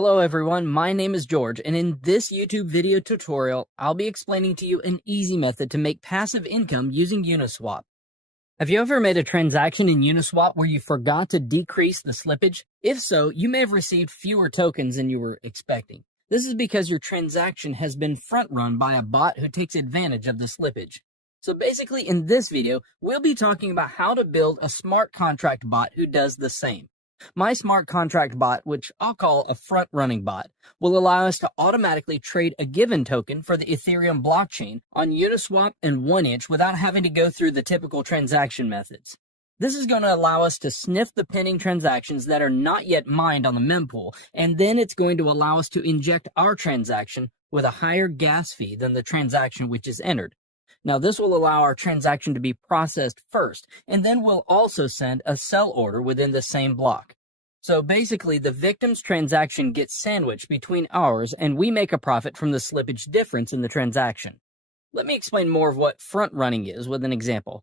Hello everyone, my name is George, and in this YouTube video tutorial, I'll be explaining to you an easy method to make passive income using Uniswap. Have you ever made a transaction in Uniswap where you forgot to decrease the slippage? If so, you may have received fewer tokens than you were expecting. This is because your transaction has been front-run by a bot who takes advantage of the slippage. So basically, in this video, we'll be talking about how to build a smart contract bot who does the same. My smart contract bot, which I'll call a front-running bot, will allow us to automatically trade a given token for the Ethereum blockchain on Uniswap and 1inch without having to go through the typical transaction methods. This is going to allow us to sniff the pending transactions that are not yet mined on the mempool, and then it's going to allow us to inject our transaction with a higher gas fee than the transaction which is entered. Now, this will allow our transaction to be processed first, and then we'll also send a sell order within the same block. So basically, the victim's transaction gets sandwiched between ours, and we make a profit from the slippage difference in the transaction. Let me explain more of what front-running is with an example.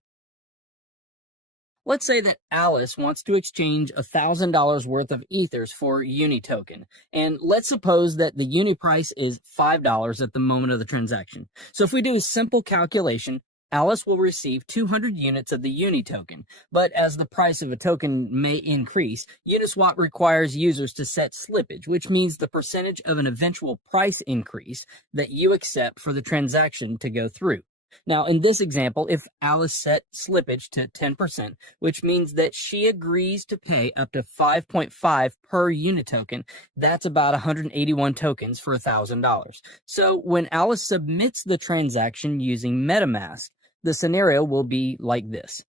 Let's say that Alice wants to exchange $1,000 worth of ethers for Uni token, and let's suppose that the Uni price is $5 at the moment of the transaction. So if we do a simple calculation, Alice will receive 200 units of the Uni token, but as the price of a token may increase, Uniswap requires users to set slippage, which means the percentage of an eventual price increase that you accept for the transaction to go through. Now, in this example, if Alice set slippage to 10%, which means that she agrees to pay up to 5.5 per unit token, that's about 181 tokens for $1,000. So when Alice submits the transaction using MetaMask, the scenario will be like this.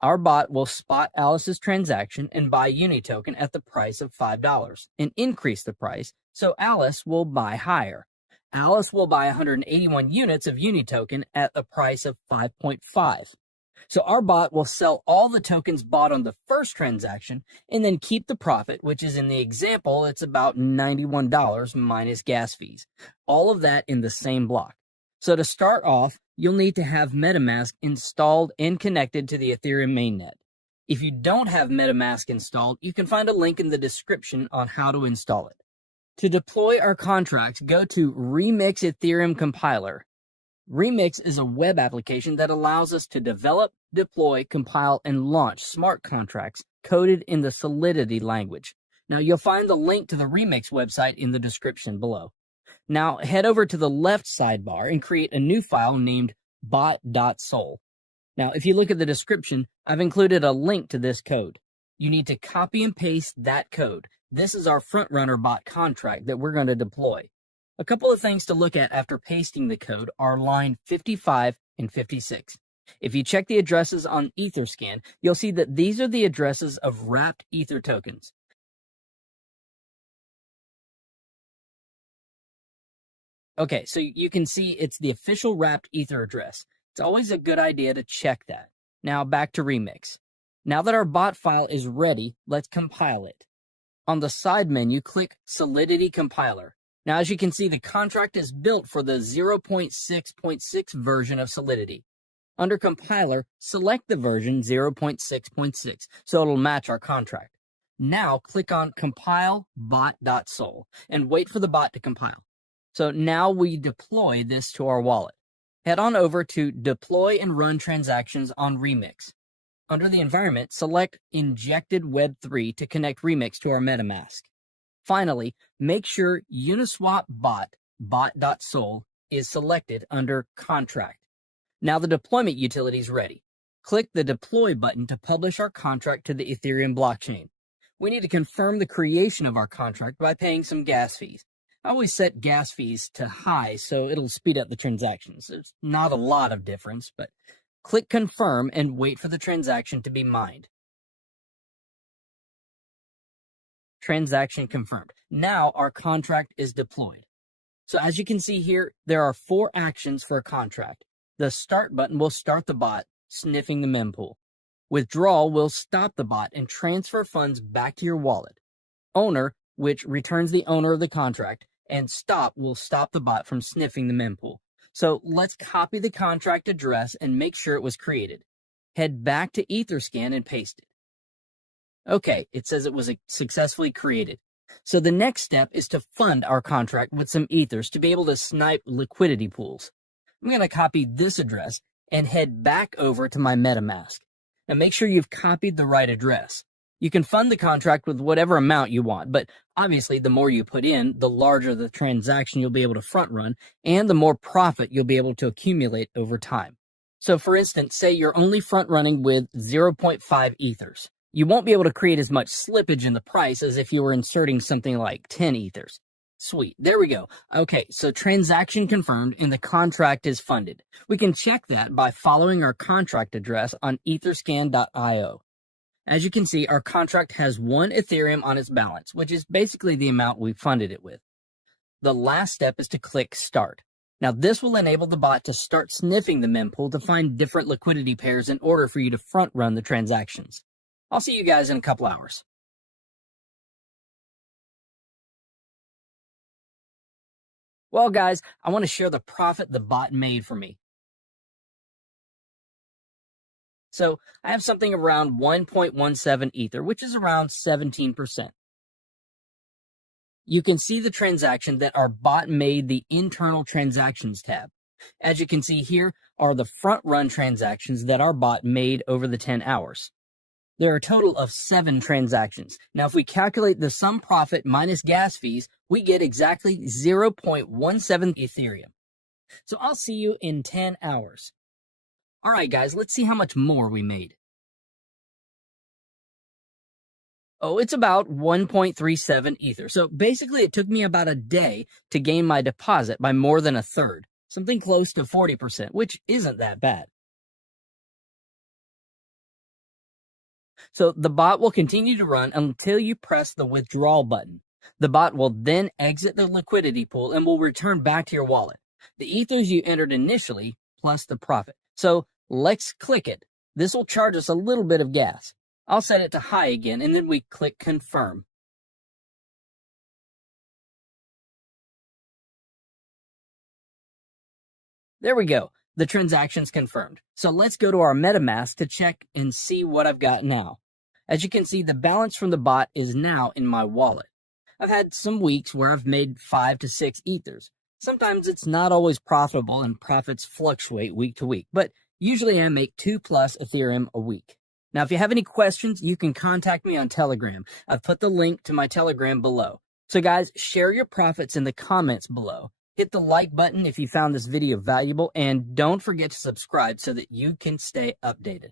Our bot will spot Alice's transaction and buy Uni token at the price of $5 and increase the price, so Alice will buy higher. Alice will buy 181 units of Uni token at a price of 5.5. So our bot will sell all the tokens bought on the first transaction and then keep the profit, which is in the example, it's about $91 minus gas fees. All of that in the same block. So to start off, you'll need to have MetaMask installed and connected to the Ethereum mainnet. If you don't have MetaMask installed, you can find a link in the description on how to install it. To deploy our contracts, go to Remix Ethereum Compiler. Remix is a web application that allows us to develop, deploy, compile, and launch smart contracts coded in the Solidity language. Now, you'll find the link to the Remix website in the description below. Now, head over to the left sidebar and create a new file named bot.sol. Now, if you look at the description, I've included a link to this code. You need to copy and paste that code. This is our front-runner bot contract that we're going to deploy. A couple of things to look at after pasting the code are line 55 and 56. If you check the addresses on Etherscan, you'll see that these are the addresses of wrapped Ether tokens. Okay, so you can see it's the official wrapped Ether address. It's always a good idea to check that. Now back to Remix. Now that our bot file is ready, let's compile it. On the side menu, click Solidity Compiler. Now, as you can see, the contract is built for the 0.6.6 version of Solidity. Under Compiler, select the version 0.6.6, so it'll match our contract. Now, click on Compile bot.sol and wait for the bot to compile. So now we deploy this to our wallet. Head on over to Deploy and Run Transactions on Remix. Under the environment, select Injected Web3 to connect Remix to our MetaMask. Finally, make sure Uniswap bot.sol is selected under Contract. Now the deployment utility is ready. Click the Deploy button to publish our contract to the Ethereum blockchain. We need to confirm the creation of our contract by paying some gas fees. I always set gas fees to high so it'll speed up the transactions. There's not a lot of difference, but click Confirm and wait for the transaction to be mined. Transaction confirmed. Now our contract is deployed. So as you can see here, there are 4 actions for a contract. The Start button will start the bot, sniffing the mempool. Withdrawal will stop the bot and transfer funds back to your wallet. Owner, which returns the owner of the contract, and Stop will stop the bot from sniffing the mempool. So let's copy the contract address and make sure it was created. Head back to Etherscan and paste it. Okay, it says it was successfully created. So the next step is to fund our contract with some ethers to be able to snipe liquidity pools. I'm going to copy this address and head back over to my MetaMask. Now make sure you've copied the right address. You can fund the contract with whatever amount you want, but obviously the more you put in, the larger the transaction you'll be able to front run, and the more profit you'll be able to accumulate over time. So for instance, say you're only front running with 0.5 ethers. You won't be able to create as much slippage in the price as if you were inserting something like 10 ethers. Sweet, there we go. Okay, so transaction confirmed and the contract is funded. We can check that by following our contract address on etherscan.io. As you can see, our contract has 1 Ethereum on its balance, which is basically the amount we funded it with. The last step is to click Start. Now, this will enable the bot to start sniffing the mempool to find different liquidity pairs in order for you to front run the transactions. I'll see you guys in a couple hours. Well, guys, I want to share the profit the bot made for me. So I have something around 1.17 Ether, which is around 17%. You can see the transaction that our bot made the internal transactions tab. As you can see here are the front run transactions that our bot made over the 10 hours. There are a total of 7 transactions. Now, if we calculate the sum profit minus gas fees, we get exactly 0.17 Ethereum. So I'll see you in 10 hours. All right, guys, let's see how much more we made. Oh, it's about 1.37 Ether. So basically, it took me about a day to gain my deposit by more than a third, something close to 40%, which isn't that bad. So the bot will continue to run until you press the withdrawal button. The bot will then exit the liquidity pool and will return back to your wallet. The ethers you entered initially plus the profit. So let's click it. This will charge us a little bit of gas. I'll set it to high again, and then we click confirm. There we go. The transaction's confirmed. So let's go to our MetaMask to check and see what I've got now. As you can see, the balance from the bot is now in my wallet. I've had some weeks where I've made 5 to 6 ethers. Sometimes it's not always profitable and profits fluctuate week to week, but usually I make 2+ Ethereum a week. Now, if you have any questions, you can contact me on Telegram. I've put the link to my Telegram below. So guys, share your profits in the comments below. Hit the like button if you found this video valuable, and don't forget to subscribe so that you can stay updated.